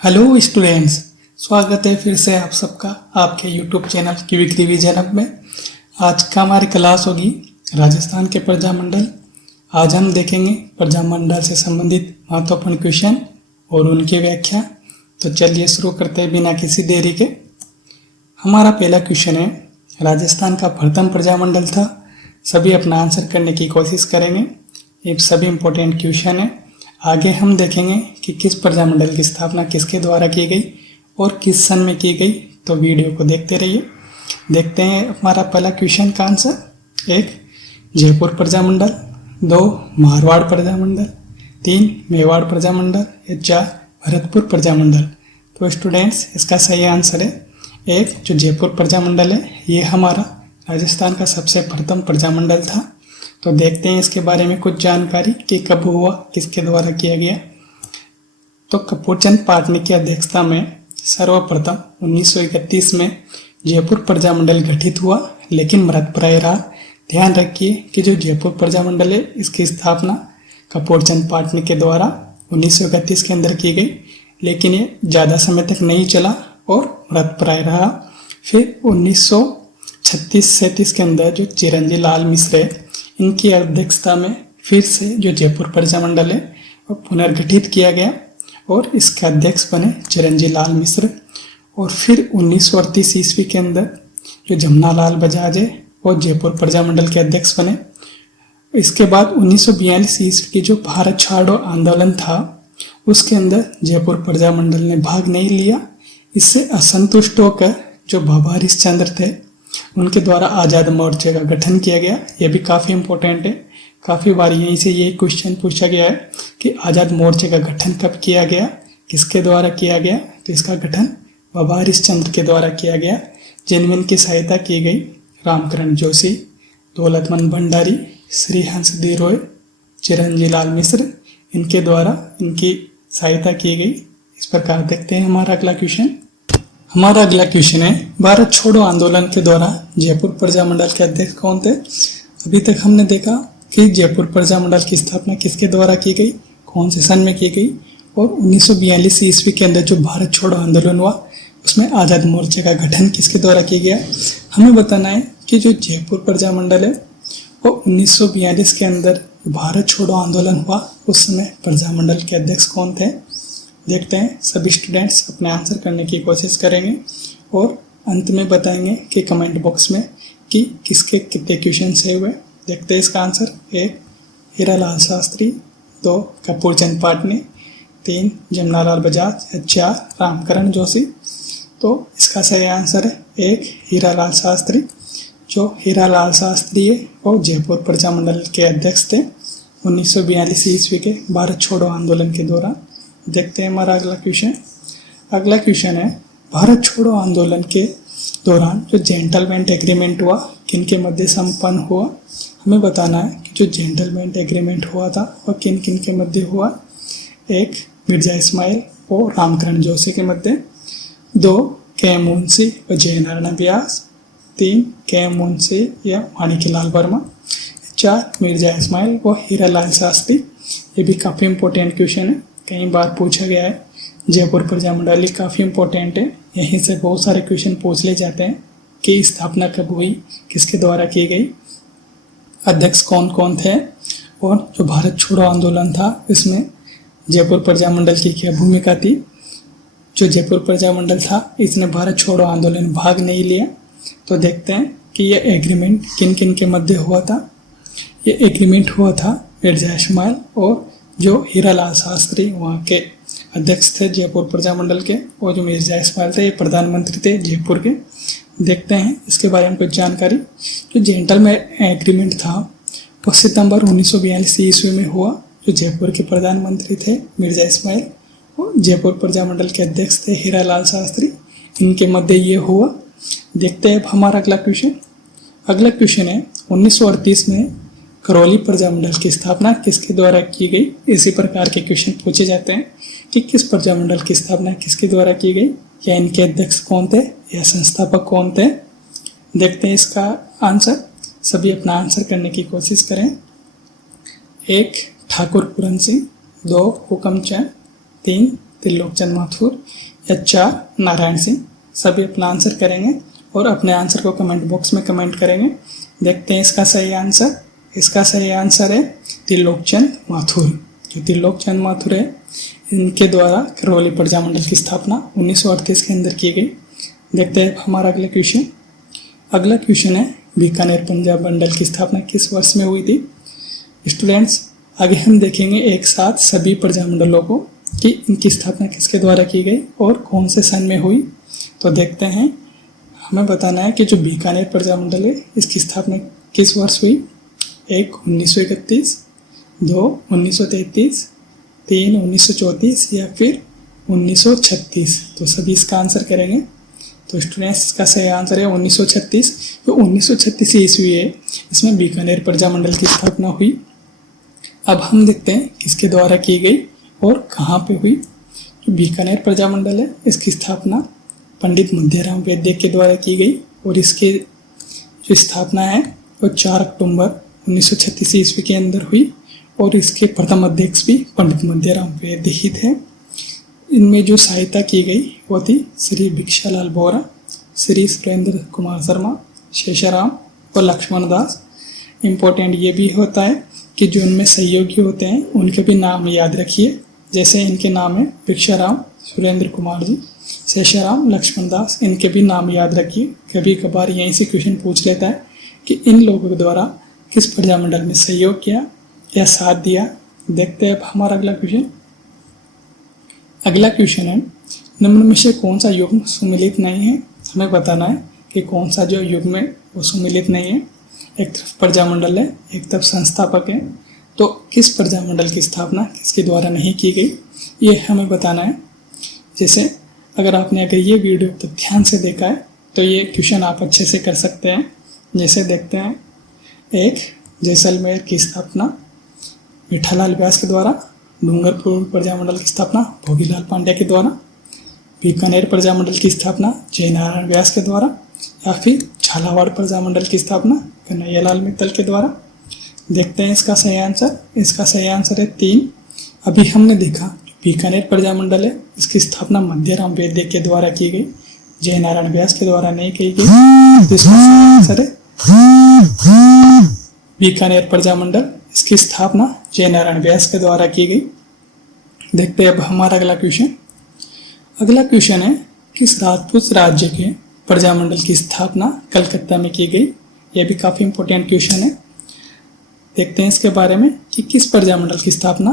Hello students, स्वागत है फिर से आप सबका आपके यूट्यूब चैनल क्विक रिवीजन में। आज का हमारी क्लास होगी राजस्थान के प्रजामंडल। आज हम देखेंगे प्रजामंडल से संबंधित महत्वपूर्ण क्वेश्चन और उनकी व्याख्या। तो चलिए शुरू करते हैं बिना किसी देरी के। हमारा पहला क्वेश्चन है, राजस्थान का प्रथम प्रजामंडल था। सभी अपना आंसर करने की कोशिश करेंगे। ये सभी इम्पोर्टेंट क्वेश्चन है। आगे हम देखेंगे कि किस प्रजामंडल की स्थापना किसके द्वारा की गई और किस सन में की गई। तो वीडियो को देखते रहिए। देखते हैं हमारा पहला क्वेश्चन का आंसर। 1 जयपुर प्रजामंडल, 2 मारवाड़ प्रजामंडल, 3 मेवाड़ प्रजामंडल या 4 भरतपुर प्रजामंडल। तो स्टूडेंट्स, इसका सही आंसर है 1 जो जयपुर प्रजामंडल है। ये हमारा राजस्थान का सबसे प्रथम प्रजामंडल था। तो देखते हैं इसके बारे में कुछ जानकारी कि कब हुआ, किसके द्वारा किया गया। तो कपूरचंद पाटनी की अध्यक्षता में सर्वप्रथम 1931 में जयपुर प्रजामंडल गठित हुआ, लेकिन मृतप्राय रहा। ध्यान रखिए कि जो जयपुर प्रजामंडल है इसकी स्थापना कपूरचंद पाटनी के द्वारा 1931 के अंदर की गई, लेकिन ये ज़्यादा समय तक नहीं चला और मृतप्राय रहा। फिर 1936-37 के अंदर जो चिरंजी लाल मिश्र है, इनकी अध्यक्षता में फिर से जो जयपुर प्रजामंडल है वो पुनर्गठित किया गया और इसके अध्यक्ष बने चिरंजी लाल मिश्र। और फिर 1938 ईस्वी के अंदर जो जमनालाल बजाज है वो जयपुर प्रजामंडल के अध्यक्ष बने। इसके बाद 1942 ईस्वी की जो भारत छोड़ो आंदोलन था उसके अंदर जयपुर प्रजामंडल ने भाग नहीं लिया। इससे असंतुष्ट होकर जो बाबा हरिश्चंद्र थे उनके द्वारा आज़ाद मोर्चे का गठन किया गया। यह भी काफ़ी इम्पोर्टेंट है, काफ़ी बार यहीं से ये क्वेश्चन पूछा गया है कि आज़ाद मोर्चे का गठन कब किया गया, किसके द्वारा किया गया। तो इसका गठन बाबा हरिश्चंद्र के द्वारा किया गया, जिनमें इनकी सहायता की गई रामकरण जोशी, दौलतमन भंडारी, श्री हंसदेव रॉय, चिरंजी लाल मिश्र, इनके द्वारा इनकी सहायता की गई। इस प्रकार देखते हैं हमारा अगला क्वेश्चन। हमारा अगला क्वेश्चन है, भारत छोड़ो आंदोलन के दौरान जयपुर प्रजामंडल के अध्यक्ष कौन थे। अभी तक हमने देखा कि जयपुर प्रजामंडल की स्थापना किसके द्वारा की गई, कौन से सन में की गई, और 1942 ईस्वी के अंदर जो भारत छोड़ो आंदोलन हुआ उसमें आज़ाद मोर्चे का गठन किसके द्वारा किया गया। हमें बताना है कि जो जयपुर प्रजामंडल है वो 1942 के अंदर भारत छोड़ो आंदोलन हुआ उस समय प्रजामंडल के अध्यक्ष कौन थे। देखते हैं, सभी स्टूडेंट्स अपने आंसर करने की कोशिश करेंगे और अंत में बताएंगे कि कमेंट बॉक्स में कि किसके कितने क्वेश्चन सही हुए। देखते हैं इसका आंसर। 1 हीरालाल शास्त्री, 2 कपूरचंद पाटनी, 3 जमनालाल बजाज, 4 रामकरण जोशी। तो इसका सही आंसर है 1 हीरालाल शास्त्री। जो हीरालाल शास्त्री है वो जयपुर प्रजामंडल के अध्यक्ष थे 1942 ईस्वी के भारत छोड़ो आंदोलन के दौरान। देखते हैं हमारा अगला क्वेश्चन। अगला क्वेश्चन है, भारत छोड़ो आंदोलन के दौरान जो जेंटलमैन एग्रीमेंट हुआ किन के मध्य संपन्न हुआ। हमें बताना है कि जो जेंटलमैन एग्रीमेंट हुआ था वह किन किन के मध्य हुआ। 1 मिर्जा इस्माइल और रामकरण जोशी के मध्य, 2 के मुंशी व जयनारायण व्यास, 3 के मुंशी या माणिक्यलाल वर्मा, 4 मिर्जा इस्माइल व हीरालाल शास्त्री। ये भी काफ़ी इंपॉर्टेंट क्वेश्चन है, कई बार पूछा गया है। जयपुर प्रजामंडल काफ़ी इंपॉर्टेंट है, यहीं से बहुत सारे क्वेश्चन पूछ ले जाते हैं कि स्थापना कब हुई, किसके द्वारा की गई, अध्यक्ष कौन कौन थे, और जो भारत छोड़ो आंदोलन था इसमें जयपुर प्रजामंडल की क्या भूमिका थी। जो जयपुर प्रजामंडल था इसने भारत छोड़ो आंदोलन में भाग नहीं लिया। तो देखते हैं कि यह एग्रीमेंट किन किन के मध्य हुआ था। ये एग्रीमेंट हुआ था मिर्जा इस्माइल और जो हीरालाल शास्त्री वहाँ के अध्यक्ष थे जयपुर प्रजामंडल के, और जो मिर्जा इस्माइल थे ये प्रधानमंत्री थे जयपुर के। देखते हैं इसके बारे में कुछ जानकारी। जो जेंटलमैन एग्रीमेंट था वो सितंबर 1942 ईस्वी में हुआ। जो जयपुर के प्रधानमंत्री थे मिर्जा इस्माइल और जयपुर प्रजामंडल के अध्यक्ष थे हीरालाल शास्त्री, इनके मध्य ये हुआ। देखते हैं अब हमारा अगला क्वेश्चन। अगला क्वेश्चन है, 1938 में करौली प्रजामंडल की स्थापना किसके द्वारा की गई। इसी प्रकार के क्वेश्चन पूछे जाते हैं कि किस प्रजामंडल की स्थापना किसके द्वारा की गई, या इनके अध्यक्ष कौन थे, या संस्थापक कौन थे। देखते हैं इसका आंसर। सभी अपना आंसर करने की कोशिश करें। 1 ठाकुर पूरन सिंह, 2 हुक्म चंद, 3 त्रिलोकचंद माथुर या 4 नारायण सिंह। सभी अपना आंसर करेंगे और अपने आंसर को कमेंट बॉक्स में कमेंट करेंगे। देखते हैं इसका सही आंसर। इसका सही आंसर है त्रिलोकचंद माथुर। जो त्रिलोकचंद माथुर है, इनके द्वारा करौली प्रजामंडल की स्थापना 1938 के अंदर की गई। देखते हैं हमारा अगला क्वेश्चन। अगला क्वेश्चन है बीकानेर प्रजामंडल की स्थापना किस वर्ष में हुई थी। स्टूडेंट्स, आगे हम देखेंगे एक साथ सभी प्रजामंडलों को कि इनकी स्थापना किसके द्वारा की गई और कौन से सन में हुई। तो देखते हैं, हमें बताना है कि जो बीकानेर प्रजामंडल है इसकी स्थापना किस वर्ष हुई। 1 1931, 2 1933, 3 1934 या फिर 1936। तो सभी इसका आंसर करेंगे। तो स्टूडेंट्स, इसका सही आंसर है 1936। जो 1936 ईस्वी है, इसमें बीकानेर प्रजामंडल की स्थापना हुई। अब हम देखते हैं किसके द्वारा की गई और कहाँ पे हुई। जो बीकानेर प्रजामंडल है, इसकी स्थापना पंडित मध्यराम वैद्य के द्वारा की गई और इसके जो स्थापना है वो 4 अक्टूबर 1936 ईस्वी के अंदर हुई और इसके प्रथम अध्यक्ष भी पंडित मध्यराम वैद्य ही थे। इनमें जो सहायता की गई वो थी श्री भिक्षालाल बोरा, श्री सुरेंद्र कुमार शर्मा, शेषाराम और लक्ष्मण दास। इम्पोर्टेंट ये भी होता है कि जो उनमें सहयोगी होते हैं उनके भी नाम याद रखिए। जैसे इनके नाम है भिक्षाराम, सुरेंद्र कुमार जी, शेषाराम, लक्ष्मण दास। इनके भी नाम याद रखिए। कभी कभार यहीं से क्वेश्चन पूछ लेता है कि इन लोगों के द्वारा किस प्रजामंडल में सहयोग किया या साथ दिया। देखते हैं अब हमारा अगला क्वेश्चन। अगला क्वेश्चन है, निम्न में से कौन सा युग्म सुमिलित नहीं है। हमें बताना है कि कौन सा जो युग्म है वो सुमिलित नहीं है। एक तरफ प्रजामंडल है, एक तरफ संस्थापक है। तो किस प्रजामंडल की स्थापना किसके द्वारा नहीं की गई, ये हमें बताना है। जैसे अगर ये वीडियो तो ध्यान से देखा है तो ये क्वेश्चन आप अच्छे से कर सकते हैं। जैसे देखते हैं, 1 जैसलमेर की स्थापना मिठालाल व्यास के द्वारा, डूंगरपुर प्रजामंडल की स्थापना भोगीलाल पांड्या के द्वारा, बीकानेर प्रजामंडल की स्थापना जयनारायण व्यास के द्वारा या फिर झालावाड़ प्रजामंडल की स्थापना कन्हैयालाल मित्तल के द्वारा। देखते हैं इसका सही आंसर। इसका सही आंसर है 3। अभी हमने देखा बीकानेर प्रजामंडल है, इसकी स्थापना मध्यराम वैद्य के द्वारा की गई, जयनारायण व्यास के द्वारा नहीं की गई। तो इसका सही आंसर है बीकानेर प्रजामंडल, इसकी स्थापना जयनारायण व्यास के द्वारा की गई। देखते हैं अब हमारा अगला क्वेश्चन। अगला क्वेश्चन है, किस राजपूत राज्य के प्रजामंडल की स्थापना कलकत्ता में की गई। यह भी काफ़ी इंपॉर्टेंट क्वेश्चन है। देखते हैं इसके बारे में कि किस प्रजामंडल की स्थापना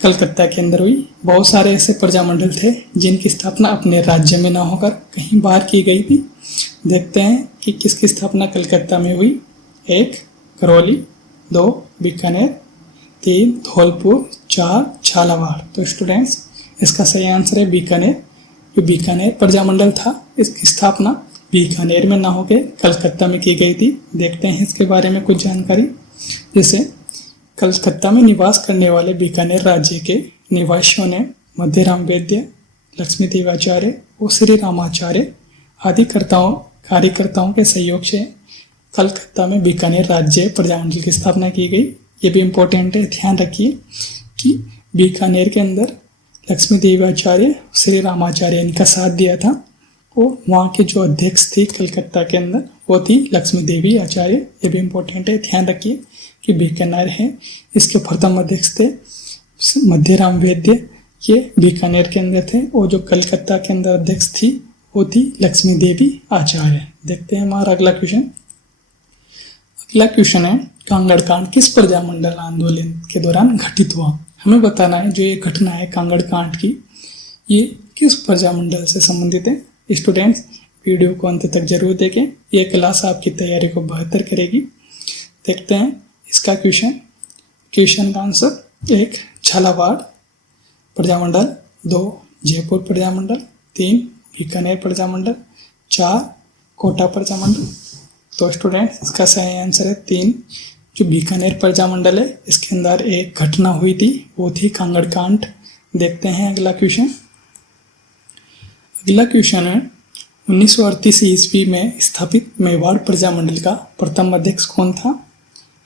कलकत्ता के अंदर हुई। बहुत सारे ऐसे प्रजामंडल थे जिनकी स्थापना अपने राज्य में ना होकर कहीं बाहर की गई थी। देखते हैं कि किसकी स्थापना कलकत्ता में हुई। 1 करौली, 2 बीकानेर, 3 धौलपुर, 4 झालावाड़। तो स्टूडेंट्स, इसका सही आंसर है बीकानेर। जो बीकानेर प्रजामंडल था, इसकी स्थापना बीकानेर में ना होकर कलकत्ता में की गई थी। देखते हैं इसके बारे में कुछ जानकारी। जैसे कलकत्ता में निवास करने वाले बीकानेर राज्य के निवासियों ने मध्यराम वैद्य, लक्ष्मी देवाचार्य और श्री रामाचार्य आदि कार्यकर्ताओं के सहयोग से कलकत्ता में बीकानेर राज्य प्रजामंडल की स्थापना की गई। ये भी इम्पोर्टेंट है, ध्यान रखिए कि बीकानेर के अंदर लक्ष्मी देवाचार्य, श्री रामाचार्य इनका साथ दिया था और वहाँ के जो अध्यक्ष थे कलकत्ता के अंदर वो थी लक्ष्मी देवी आचार्य। ये भी इम्पोर्टेंट है, ध्यान रखिए कि बीकानेर है, इसके प्रथम अध्यक्ष थे मध्यराम वैद्य, ये बीकानेर के अंदर थे और जो कलकत्ता के अंदर अध्यक्ष थी वो थी लक्ष्मी देवी आचार्य। देखते हैं हमारा अगला क्वेश्चन। अगला क्वेश्चन है, कांगड़ कांड किस प्रजामंडल आंदोलन के दौरान घटित हुआ। हमें बताना है जो ये घटना है कांगड़ कांड की, ये किस प्रजामंडल से संबंधित है। स्टूडेंट्स, वीडियो को अंत तक जरूर देखें, ये क्लास आपकी तैयारी को बेहतर करेगी। देखते हैं इसका क्वेश्चन का आंसर। 1 झालावाड़ प्रजामंडल, 2 जयपुर प्रजामंडल, 3 बीकानेर प्रजामंडल, 4 कोटा प्रजामंडल। तो स्टूडेंट्स, इसका सही आंसर है 3। जो बीकानेर प्रजामंडल है, इसके अंदर एक घटना हुई थी, वो थी कांगड़ कांड। देखते हैं अगला क्वेश्चन। अगला क्वेश्चन है, 1938 ईस्वी में स्थापित मेवाड़ प्रजामंडल का प्रथम अध्यक्ष कौन था।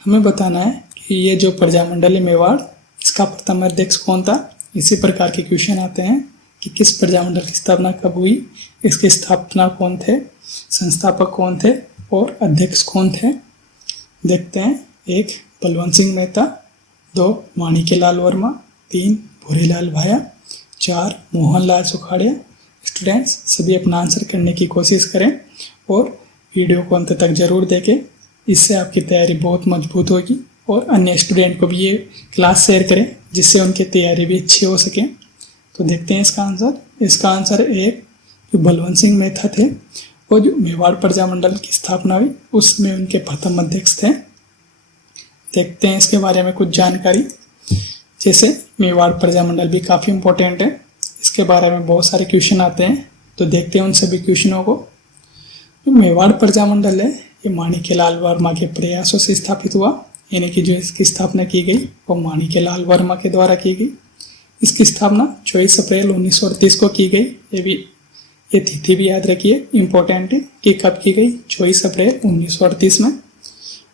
हमें बताना है कि ये जो प्रजामंडल है मेवाड़, इसका प्रथम अध्यक्ष कौन था। इसी प्रकार के क्वेश्चन आते हैं कि किस प्रजामंडल की स्थापना कब हुई, इसके स्थापना कौन थे, संस्थापक कौन थे और अध्यक्ष कौन थे। देखते हैं। 1 बलवंत सिंह मेहता, 2 माणिक्यलाल वर्मा, 3 भूरीलाल भाया, 4 मोहनलाल सुखाड़िया। स्टूडेंट्स सभी अपना आंसर करने की कोशिश करें और वीडियो को अंत तक जरूर देखें, इससे आपकी तैयारी बहुत मजबूत होगी और अन्य स्टूडेंट को भी ये क्लास शेयर करें जिससे उनकी तैयारी भी अच्छी हो सके। तो देखते हैं इसका आंसर। इसका आंसर 1 जो बलवंत सिंह मेहता थे और जो मेवाड़ प्रजामंडल की स्थापना हुई उसमें उनके प्रथम अध्यक्ष थे। देखते हैं इसके बारे में कुछ जानकारी। जैसे मेवाड़ प्रजामंडल भी काफ़ी इम्पोर्टेंट है, इसके बारे में बहुत सारे क्वेश्चन आते हैं, तो देखते हैं उन सभी क्वेश्चनों को। जो मेवाड़ प्रजामंडल है ये माणिक्यलाल वर्मा के प्रयासों से स्थापित हुआ, यानी कि जो इसकी स्थापना की गई वो माणिक्यलाल वर्मा के द्वारा की गई। इसकी स्थापना 24 अप्रैल 1938 को की गई। ये तिथि भी याद रखिए, इम्पोर्टेंट है कि कब की गई, 24 अप्रैल 1938 में।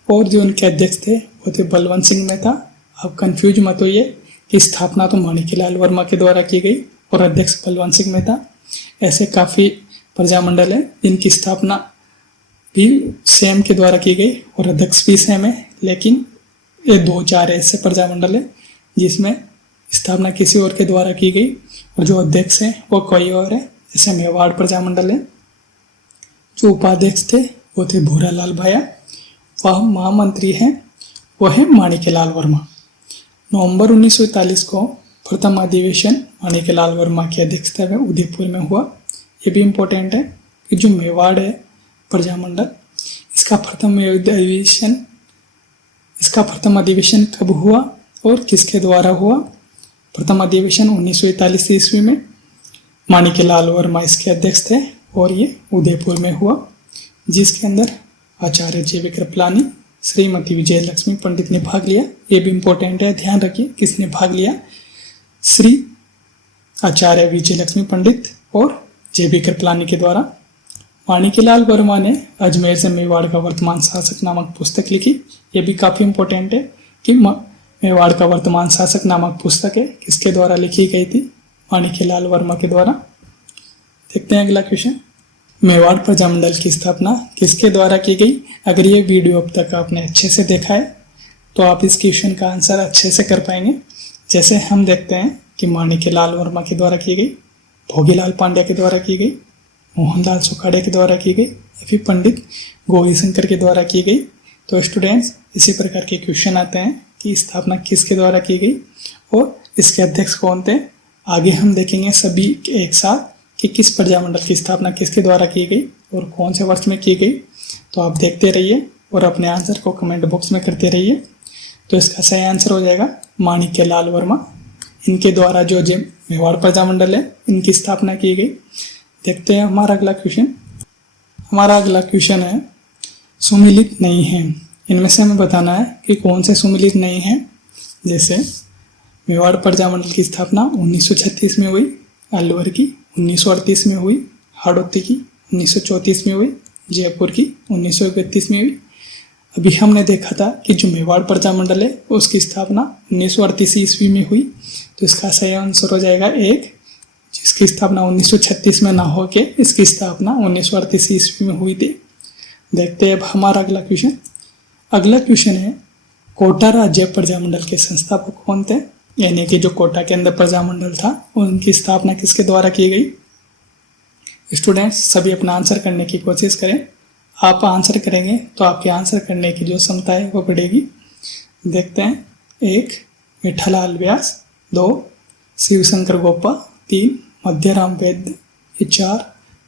और जो उनके अध्यक्ष थे वो थे बलवंत सिंह मेहता। अब कंफ्यूज मत होइए कि स्थापना तो माणिक्यलाल वर्मा के द्वारा की गई और अध्यक्ष बलवंत सिंह मेहता। ऐसे काफ़ी प्रजामंडल है जिनकी स्थापना भी सेम के द्वारा की गई और अध्यक्ष भी सेम है, लेकिन ये 2-4 ऐसे प्रजामंडल है जिसमें स्थापना किसी और के द्वारा की गई और जो अध्यक्ष है वो कोई और है। जैसे मेवाड़ प्रजामंडल है, जो उपाध्यक्ष थे वो थे भूरालाल भाया, वह महामंत्री हैं वो है माणिक्यलाल वर्मा। नवंबर 1941 को प्रथम अधिवेशन माणिक्यलाल वर्मा की अध्यक्षता में उदयपुर में हुआ। ये भी इम्पोर्टेंट है कि जो मेवाड़ है प्रजामंडल, इसका प्रथम अधिवेशन कब हुआ और किसके द्वारा हुआ। प्रथम अधिवेशन 1941 ईस्वी में, माणिक्यलाल वर्मा इसके अध्यक्ष थे और ये उदयपुर में हुआ, जिसके अंदर आचार्य जे.वी. कृपलानी, श्रीमती विजय लक्ष्मी पंडित ने भाग लिया। ये भी इम्पोर्टेंट है, ध्यान रखिए किसने भाग लिया, श्री आचार्य विजय लक्ष्मी पंडित और जे.वी. कृपलानी के द्वारा। माणिक्यलाल वर्मा ने अजमेर से मेवाड़ का वर्तमान शासक नामक पुस्तक लिखी। ये भी काफ़ी इम्पोर्टेंट है कि मेवाड़ का वर्तमान शासक नामक पुस्तक है किसके द्वारा लिखी गई थी, माणिक्यलाल वर्मा के द्वारा। देखते हैं अगला क्वेश्चन। मेवाड़ प्रजामंडल की स्थापना किसके द्वारा की गई। अगर ये वीडियो अब तक आपने अच्छे से देखा है तो आप इस क्वेश्चन का आंसर अच्छे से कर पाएंगे। जैसे हम देखते हैं कि माणिक्यलाल वर्मा के द्वारा की गई, भोगीलाल पांड्या के द्वारा की गई, मोहनलाल सुखाड़िया के द्वारा की गई या फिर पंडित गौरीशंकर के द्वारा की गई। तो स्टूडेंट्स इसी प्रकार के क्वेश्चन आते हैं कि स्थापना किसके द्वारा की गई और इसके अध्यक्ष कौन थे। आगे हम देखेंगे सभी एक साथ कि किस प्रजामंडल की स्थापना किसके द्वारा की गई और कौन से वर्ष में की गई। तो आप देखते रहिए और अपने आंसर को कमेंट बॉक्स में करते रहिए। तो इसका सही आंसर हो जाएगा माणिक्यलाल वर्मा। इनके द्वारा जो मेवाड़ प्रजामंडल है इनकी स्थापना की गई। देखते हैं हमारा अगला क्वेश्चन। हमारा अगला क्वेश्चन है सुमिलित नहीं है। इनमें से हमें बताना है कि कौन से सुमिलित नहीं है। जैसे मेवाड़ प्रजामंडल की स्थापना 1936 में हुई, अलवर की 1938 में हुई, हाड़ौती की 1934 में हुई, जयपुर की 1931 में हुई। अभी हमने देखा था कि जो मेवाड़ प्रजामंडल है उसकी स्थापना 1938 ईस्वी में हुई। तो इसका सही आंसर हो जाएगा 1, जिसकी स्थापना 1936 में ना हो के इसकी स्थापना 1938 ईस्वी में हुई थी। देखते हैं अब हमारा अगला क्वेश्चन। अगला क्वेश्चन है कोटा राज्य प्रजामंडल के संस्थापक कौन थे, यानी कि जो कोटा के अंदर प्रजामंडल था उनकी स्थापना किसके द्वारा की गई। स्टूडेंट्स सभी अपना आंसर करने की कोशिश करें। आप आंसर करेंगे तो आपके आंसर करने की जो क्षमता है वो बढ़ेगी। देखते हैं 1 मिठालाल व्यास, 2 शिवशंकर गोपा, 3 मध्यराम वैद्य, 4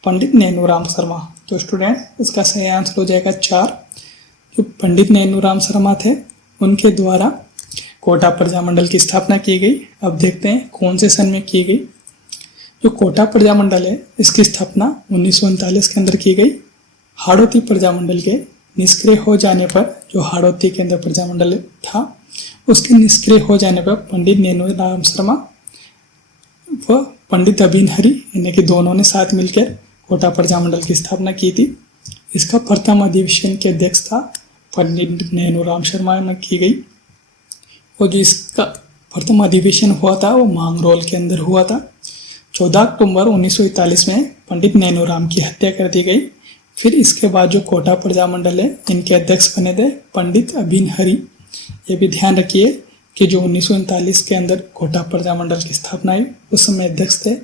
पंडित नैनूराम शर्मा। तो स्टूडेंट इसका सही आंसर हो जाएगा 4। जो पंडित नैनूराम शर्मा थे उनके द्वारा कोटा प्रजामंडल की स्थापना की गई। अब देखते हैं कौन से सन में की गई। जो कोटा प्रजामंडल है इसकी स्थापना 1939 के अंदर की गई। हाड़ौती प्रजामंडल के निष्क्रिय हो जाने पर, जो हाड़ौती के अंदर प्रजामंडल था उसके निष्क्रिय हो जाने पर पंडित नैनूराम शर्मा व पंडित अभिन हरि यानी कि दोनों ने साथ मिलकर कोटा प्रजामंडल की स्थापना की थी। इसका प्रथम अधिवेशन के अध्यक्ष था पंडित नैनूराम शर्मा में की गई। और जो इसका प्रथम अधिवेशन हुआ था वो मांगरोल के अंदर हुआ था। 14 अक्टूबर 1941 में पंडित नैनूराम की हत्या कर दी गई। फिर इसके बाद जो कोटा प्रजामंडल है इनके अध्यक्ष बने थे पंडित अभिन हरि। ये भी ध्यान रखिए कि जो 1939 के अंदर कोटा प्रजामंडल की स्थापना हुई उस समय अध्यक्ष थे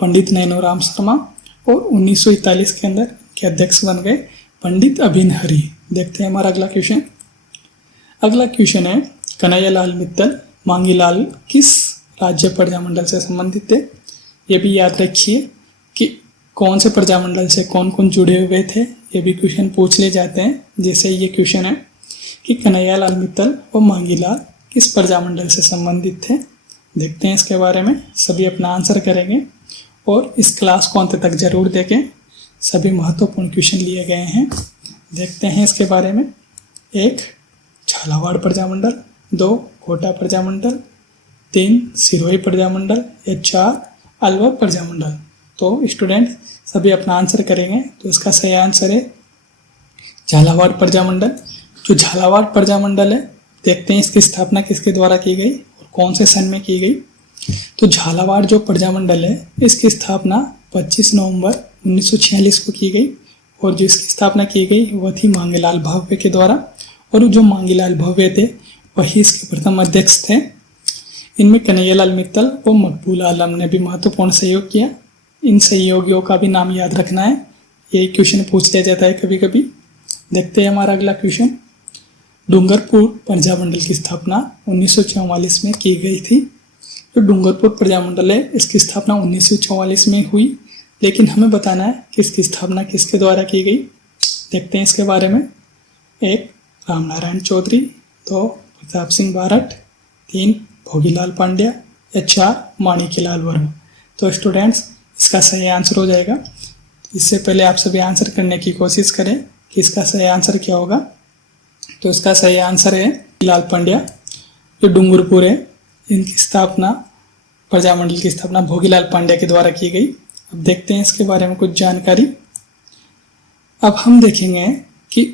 पंडित नैनूराम शर्मा और 1941 के अंदर के अध्यक्ष बन गए पंडित अभिन हरि। देखते हैं हमारा अगला क्वेश्चन। अगला क्वेश्चन है कन्हैयालाल मित्तल मांगीलाल किस राज्य प्रजामंडल से संबंधित थे। ये भी याद रखिए कि कौन से प्रजामंडल से कौन कौन जुड़े हुए थे, ये भी क्वेश्चन पूछ ले जाते हैं। जैसे ये क्वेश्चन है कि कन्हैयालाल मित्तल और मांगीलाल किस प्रजामंडल से संबंधित थे। देखते हैं इसके बारे में, सभी अपना आंसर करेंगे और इस क्लास को अंत तक जरूर देखें, सभी महत्वपूर्ण क्वेश्चन लिए गए हैं। देखते हैं इसके बारे में। 1 झालावाड़ प्रजामंडल, 2 कोटा प्रजामंडल, 3 सिरोही प्रजामंडल या 4 अलवर प्रजामंडल। तो स्टूडेंट सभी अपना आंसर करेंगे। तो इसका सही आंसर है झालावाड़ प्रजामंडल। जो झालावाड़ प्रजामंडल है देखते हैं इसकी स्थापना किसके द्वारा की गई और कौन से सन में की गई। तो झालावाड़ जो प्रजामंडल है इसकी स्थापना 25 नवंबर 1946 को की गई और जो इसकी स्थापना की गई वह थी मांगीलाल भव्य के द्वारा। और जो मांगीलाल भव्य थे वही इसके प्रथम अध्यक्ष थे। इनमें कन्हैयालाल मित्तल और मकबूल आलम ने भी महत्वपूर्ण सहयोग किया। इन सहयोगियों का भी नाम याद रखना है, यही क्वेश्चन पूछ लिया जाता है कभी कभी। देखते हैं हमारा अगला क्वेश्चन। डूंगरपुर प्रजामंडल की स्थापना 1944 में की गई थी। जो डूंगरपुर प्रजामंडल है इसकी स्थापना 1944 में हुई, लेकिन हमें बताना है कि इसकी स्थापना किसके द्वारा की गई। देखते हैं इसके बारे में। 1 रामनारायण चौधरी, 2 प्रताप सिंह बारठ, 3 भोगीलाल पांड्या या 4 माणिक्यलाल वर्मा। तो स्टूडेंट्स इसका सही आंसर हो जाएगा। इससे पहले आप सभी आंसर करने की कोशिश करें कि इसका सही आंसर क्या होगा। तो इसका सही आंसर है लाल पांड्या। जो डूंगरपुर है इनकी स्थापना प्रजामंडल की स्थापना भोगीलाल पांड्या के द्वारा की गई। अब देखते हैं इसके बारे में कुछ जानकारी। अब हम देखेंगे कि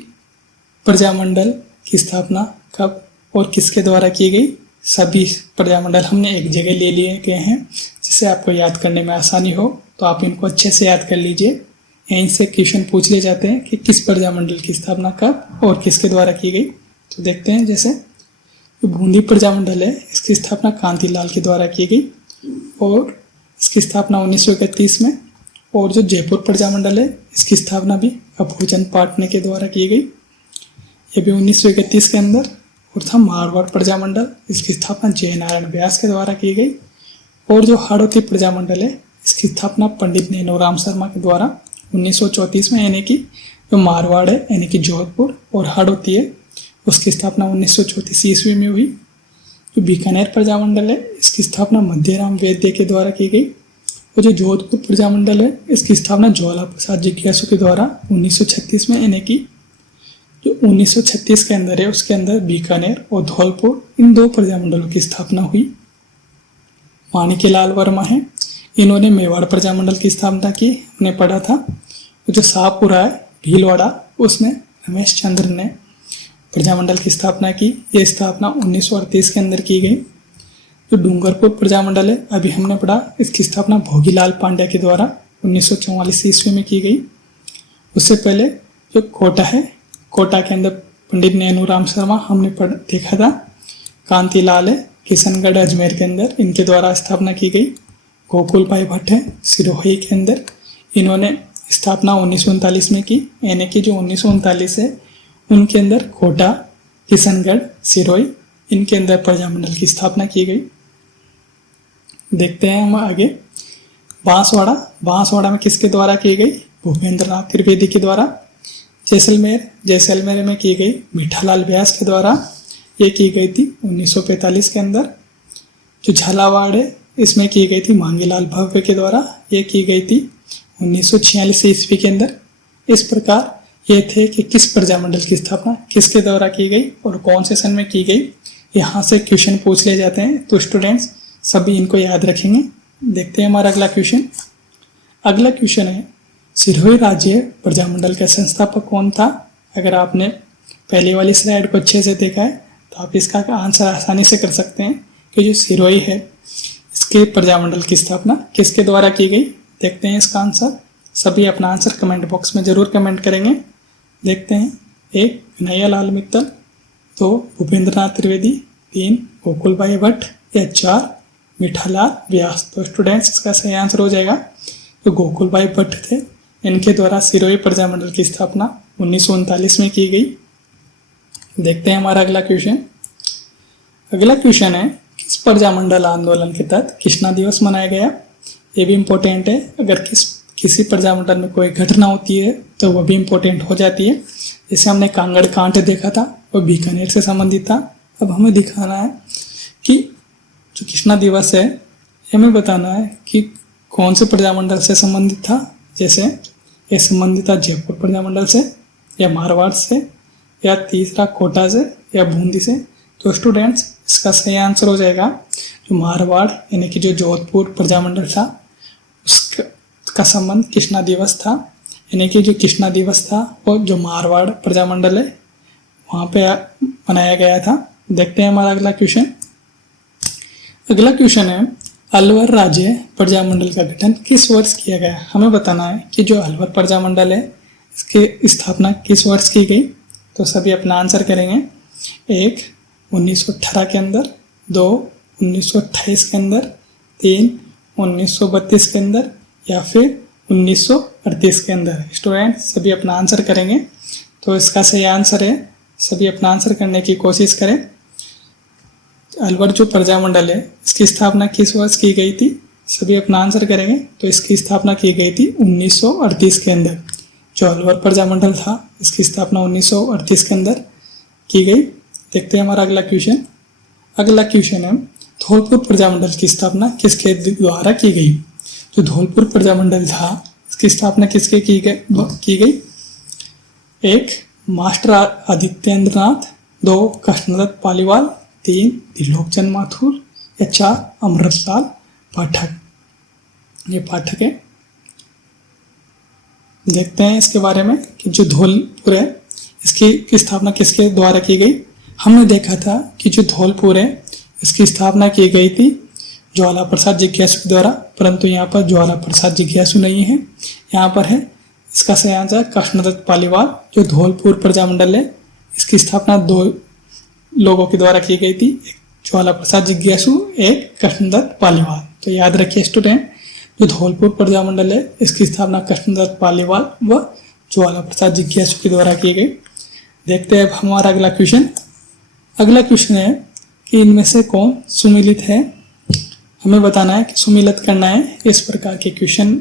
प्रजामंडल की स्थापना कब और किसके द्वारा की गई। सभी प्रजामंडल हमने एक जगह ले लिए गए हैं जिससे आपको याद करने में आसानी हो, तो आप इनको अच्छे से याद कर लीजिए। यहीं से क्वेश्चन पूछ लिए जाते हैं कि किस प्रजामंडल की स्थापना कब और किसके द्वारा की गई। तो देखते हैं, जैसे जो बूंदी प्रजामंडल है इसकी स्थापना कांतिलाल के द्वारा की गई और इसकी स्थापना 1931 में। और जो जयपुर प्रजामंडल है इसकी स्थापना भी अभूचंद पाटने के द्वारा की गई, ये भी 1931 के अंदर। और था मारवाड़ प्रजामंडल, इसकी स्थापना जयनारायण व्यास के द्वारा की गई। और जो हाड़ौती प्रजामंडल है इसकी स्थापना पंडित नैनूराम शर्मा के द्वारा 1934 में, यानी कि जो मारवाड़ है यानी कि जोधपुर और हाड़ौती है उसकी स्थापना 1934 ईस्वी में हुई। जो बीकानेर प्रजामंडल है इसकी स्थापना मध्यराम वैद्य के द्वारा की गई। और जो जोधपुर प्रजामंडल है इसकी स्थापना ज्वाला प्रसाद जिज्ञासु के द्वारा 1936 में, यानी कि जो 1936 के अंदर है उसके अंदर बीकानेर और धौलपुर इन 2 प्रजामंडलों की स्थापना हुई। माणिक्यलाल वर्मा है, इन्होंने मेवाड़ प्रजामंडल की स्थापना की, हमने पढ़ा था। जो शाहपुरा है भीलवाड़ा उसमें रमेश चंद्र ने प्रजामंडल की स्थापना की। यह स्थापना 1938 के अंदर की गई। जो डूंगरपुर प्रजामंडल है अभी हमने पढ़ा, इसकी स्थापना भोगीलाल पांड्या के द्वारा 1944 ईस्वी में की गई। उससे पहले जो कोटा है, कोटा के अंदर पंडित नैनूराम शर्मा हमने देखा था। कांतिलाल है किशनगढ़ अजमेर के अंदर, इनके द्वारा स्थापना की गई। गोकुल भाई भट्ट है सिरोही के अंदर, इन्होंने स्थापना 1939 में की, यानी कि जो 1939 है उनके अंदर कोटा, किशनगढ़, सिरोही इनके अंदर प्रजामंडल की स्थापना की गई। देखते हैं हम आगे। बांसवाड़ा, बांसवाड़ा में किसके द्वारा की गई? भूपेंद्र नाथ त्रिवेदी के द्वारा। जैसलमेर, जैसलमेर में की गई मीठालाल व्यास के द्वारा, ये की गई थी 1945 के अंदर। जो झालावाड़ है इसमें की गई थी मांगीलाल भव्य के द्वारा, ये की गई थी 1946 ईस्वी के अंदर। इस प्रकार ये थे कि किस प्रजामंडल की स्थापना किसके द्वारा की गई और कौन से सन में की गई। यहाँ से क्वेश्चन पूछ ले जाते हैं, तो स्टूडेंट्स सभी इनको याद रखेंगे। देखते हैं हमारा अगला क्वेश्चन। अगला क्वेश्चन है सिरोही राज्य प्रजामंडल का संस्थापक कौन था? अगर आपने पहले वाली स्लाइड को अच्छे से देखा है तो आप इसका आंसर आसानी से कर सकते हैं। कि जो सिरोही है इसके प्रजामंडल की स्थापना किसके द्वारा की गई। देखते हैं इसका आंसर। सभी अपना आंसर कमेंट बॉक्स में जरूर कमेंट करेंगे। देखते हैं। 1 कन्हैयालाल मित्तल, 2 भूपेंद्रनाथ त्रिवेदी, 3 गोकुल भाई भट्ट या 4 मीठालाल व्यास। तो स्टूडेंट्स इसका सही आंसर हो जाएगा जो गोकुल भाई भट्ट थे, इनके द्वारा सिरोही प्रजामंडल की स्थापना 1939 में की गई। देखते हैं हमारा अगला क्वेश्चन। अगला क्वेश्चन है किस प्रजामंडल आंदोलन के तहत कृष्णा दिवस मनाया गया। ये भी इम्पोर्टेंट है। अगर किसी प्रजामंडल में कोई घटना होती है तो वह भी इम्पोर्टेंट हो जाती है। जैसे हमने कांगड़ कांड देखा था, वह बीकानेर से संबंधित था। अब हमें दिखाना है कि जो कृष्णा दिवस है हमें बताना है कि कौन से प्रजामंडल से संबंधित था। जैसे ये संबंधित था जयपुर प्रजामंडल से या मारवाड़ से या तीसरा कोटा से या बूंदी से। तो स्टूडेंट्स इसका सही आंसर हो जाएगा जो मारवाड़ यानी कि जो जोधपुर प्रजामंडल था उसका संबंध कृष्णा दिवस था। यानी कि जो कृष्णा दिवस था वो जो मारवाड़ प्रजामंडल है वहाँ पे मनाया गया था। देखते हैं हमारा अगला क्वेश्चन। अगला क्वेश्चन है अलवर राज्य प्रजामंडल का गठन किस वर्ष किया गया। हमें बताना है कि जो अलवर प्रजामंडल है इसकी स्थापना किस वर्ष की गई। तो सभी अपना आंसर करेंगे। 1 1918 के अंदर, 2 1928 के अंदर, 3 1932 के अंदर या फिर 1938 के अंदर। स्टूडेंट सभी अपना आंसर करेंगे। तो इसका सही आंसर है, सभी अपना आंसर करने की कोशिश करें। अलवर जो प्रजामंडल है इसकी स्थापना किस वर्ष की गई थी। सभी अपना आंसर करेंगे। तो इसकी स्थापना की गई थी 1938 के अंदर। जो अलवर प्रजामंडल था इसकी स्थापना 1938 के अंदर की गई। देखते हैं हमारा अगला क्वेश्चन। अगला क्वेश्चन है धौलपुर प्रजामंडल की स्थापना किसके द्वारा की गई। जो धौलपुर प्रजामंडल था इसकी स्थापना किसके की गई। 1 मास्टर आदित्येंद्रनाथ, 2 कृष्णदत्त पालीवाल, 3 त्रिलोकचंद माथुर या 4 अमृतलाल पाठक। ये पाठक है। देखते हैं इसके बारे में कि जो धौलपुर है इसकी स्थापना किसके द्वारा की गई। हमने देखा था कि जो धौलपुर है इसकी स्थापना की गई थी ज्वाला प्रसाद जिज्ञासु के द्वारा, परंतु यहाँ पर ज्वाला प्रसाद जिज्ञासु नहीं है, यहाँ पर है इसका सही आंसर कृष्णदत्त पालीवाल। जो धौलपुर प्रजामंडल है इसकी स्थापना 2 लोगों के द्वारा की गई थी, एक ज्वाला प्रसाद जिज्ञासु, एक कृष्णदत्त पालीवाल। तो याद रखिए स्टूडेंट जो धौलपुर प्रजामंडल है इसकी स्थापना कृष्णदत्त पालीवाल व ज्वाला प्रसाद जिज्ञासु के द्वारा की गई। देखते हैं अब हमारा अगला क्वेश्चन। अगला क्वेश्चन है कि इनमें से कौन सुमिलित है। हमें बताना है कि सुमिलित करना है। इस प्रकार के क्वेश्चन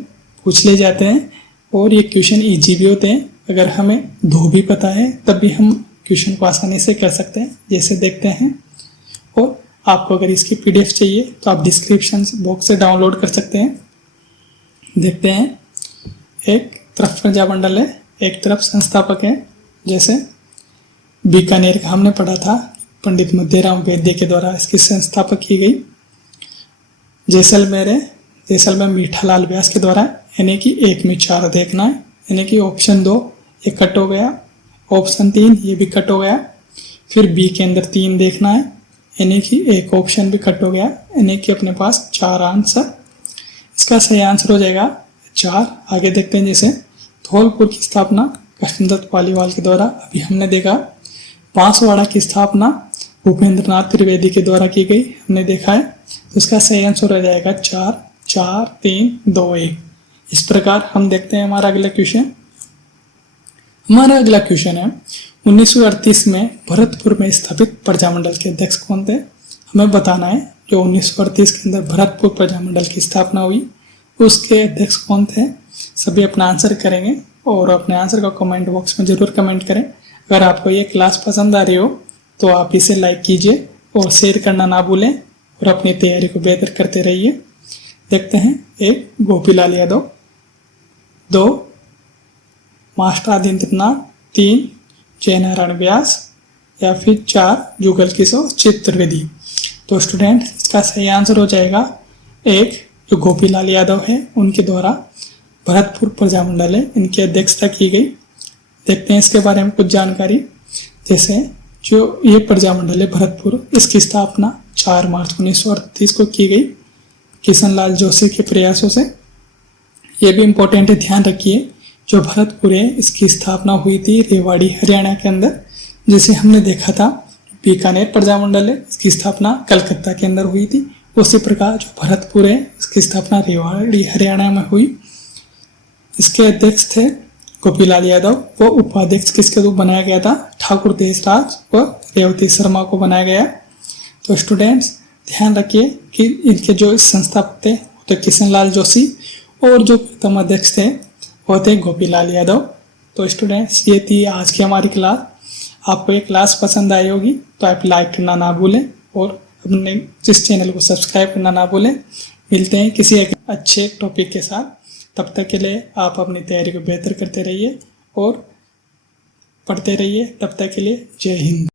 पूछ ले जाते हैं और ये क्वेश्चन इजी भी होते हैं। अगर हमें 2 भी पता है तब भी हम क्वेश्चन को आसानी से कर सकते हैं। जैसे देखते हैं। और आपको अगर इसकी PDF चाहिए तो आप डिस्क्रिप्शन बॉक्स से डाउनलोड कर सकते हैं। देखते हैं। एक तरफ प्रजामंडल है, एक तरफ संस्थापक है। जैसे बीकानेर का हमने पढ़ा था पंडित मध्यराम वैद्य के द्वारा इसकी संस्थापक की गई। जैसलमेर है, जैसलमेर मीठालाल व्यास के द्वारा। यानी कि 1 में 4 देखना है। यानी कि ऑप्शन 2 ये कट हो गया, ऑप्शन 3 ये भी कट हो गया। फिर बी के अंदर 3 देखना है, यानी कि एक ऑप्शन भी कट हो गया। यानी कि अपने पास 4 आंसर। इसका सही आंसर हो जाएगा 4। आगे देखते हैं। जैसे धौलपुर की स्थापना कृष्णदत्त पालीवाल के द्वारा अभी हमने देखा। बांसवाड़ा की स्थापना भूपेंद्रनाथ त्रिवेदी के द्वारा की गई हमने देखा है। तो इसका सही आंसर हो जाएगा 4 4 3 2 1। इस प्रकार हम देखते हैं हमारा अगला क्वेश्चन। हमारा अगला क्वेश्चन है 1938 में भरतपुर में स्थापित प्रजामंडल के अध्यक्ष कौन थे। हमें बताना है जो 1938 के अंदर भरतपुर प्रजामंडल की स्थापना हुई उसके अध्यक्ष कौन थे। सभी अपना आंसर करेंगे और अपने आंसर को कमेंट बॉक्स में जरूर कमेंट करें। अगर आपको ये क्लास पसंद आ रही हो तो आप इसे लाइक कीजिए और शेयर करना ना भूलें और अपनी तैयारी को बेहतर करते रहिए। देखते हैं। 1 गोपीलाल यादव, 2 मास्टर आदित्यनाथ, 3 जयनारायण व्यास या फिर 4 जुगल किशोर चतुर्वेदी। तो स्टूडेंट इसका सही आंसर हो जाएगा 1 जो गोपीलाल यादव है उनके द्वारा भरतपुर प्रजामंडल है इनकी अध्यक्षता की गई। देखते हैं इसके बारे में कुछ जानकारी। जैसे जो ये प्रजामंडल है भरतपुर इसकी स्थापना 4 मार्च 1938 को की गई किशन लाल जोशी के प्रयासों से। ये भी इम्पोर्टेंट है, ध्यान रखिए। जो भरतपुर है इसकी स्थापना हुई थी रेवाड़ी हरियाणा के अंदर, जिसे हमने देखा था बीकानेर प्रजामंडल है इसकी स्थापना कलकत्ता के अंदर हुई थी। उसी प्रकार जो भरतपुर है इसकी स्थापना रेवाड़ी हरियाणा में हुई। इसके अध्यक्ष थे गोपीलाल यादव। वो उपाध्यक्ष किसके रूप बनाया गया था? ठाकुर देशराज व रेवती शर्मा को बनाया गया। तो स्टूडेंट्स ध्यान रखिए कि इनके जो संस्थापक थे तो किशन लाल जोशी और जो प्रथम अध्यक्ष थे वो थे गोपीलाल यादव। तो स्टूडेंट्स ये थी आज की हमारी क्लास। आपको ये क्लास पसंद आई होगी तो आप लाइक करना ना भूलें और अपने जिस चैनल को सब्सक्राइब करना ना भूलें। मिलते हैं किसी एक अच्छे टॉपिक के साथ। तब तक के लिए आप अपनी तैयारी को बेहतर करते रहिए और पढ़ते रहिए। तब तक के लिए जय हिंद।